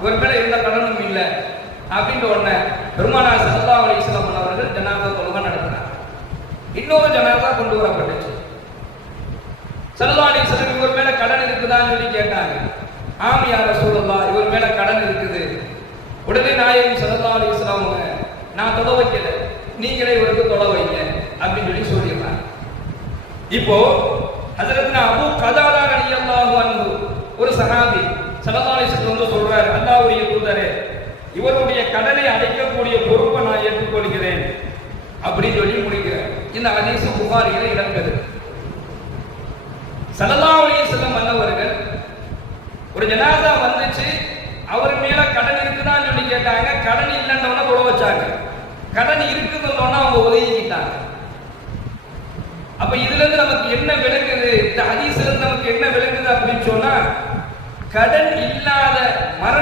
இவர் மேல எந்த கடனும் இல்லை அப்படின்ற உடனே பெருமானார் ஸல்லல்லாஹு அலைஹி வஸல்லம் அவர்கள் ஜனாஸா தொழுகை நடத்தினார். இன்னொரு ஜனாஸா கொண்டு வரப்பட்டுச்சு. ஸல்லல்லாஹு அலைஹி வஸல்லம் இவர் மேல கடன் இருக்குதான்னு சொல்லி கேட்டாங்க. ஆம் யா ரசூலுல்லாஹ், இவர் மேல கடன் இருக்குது. உடனே நாயகம் ஸல்லல்லாஹு அலைஹி வஸல்லம் நான் தொழ வைக்கல, நீங்களே இவருக்கு தொழ வைங்க அப்படின்னு சொல்லிடுறாங்க. இப்போ ஹஜரத்னா அபூ கதாதா ரலியல்லாஹு அன்ஹு ஒரு சஹாபி ஸல்லல்லாஹு அலைஹி வஸல்லம் சொல்றாரு, அல்லாஹ்வுடைய தூதரே, இவருடைய கடனை அடைக்கக்கூடிய பொறுப்பை நான் ஏற்றுக்கொள்கிறேன் அப்படின்னு சொல்லி முடிக்கிறேன். இந்த ஹதீஸ் புகாரியில இடம்பெறுது. ஸல்லல்லாஹு அலைஹி வஸல்லம் அன்னவர்கள் ஒரு ஜனாஸா வந்துச்சு, அவர் மேல கடன் இருக்குதான்னு சொல்லி கேட்டாங்க. கடன் இல்லைன்றவன தொழ வச்சாங்க. கடன் இருக்குதுன்னு அவங்க ஒதுக்கிட்டாங்க. அப்ப இதுல இருந்து நமக்கு என்ன விளங்குது, இந்த ஹதீஸ்ல இருந்து நமக்கு என்ன விளங்குது அப்படின்னு சொன்னா, கடன் இல்லாத மரண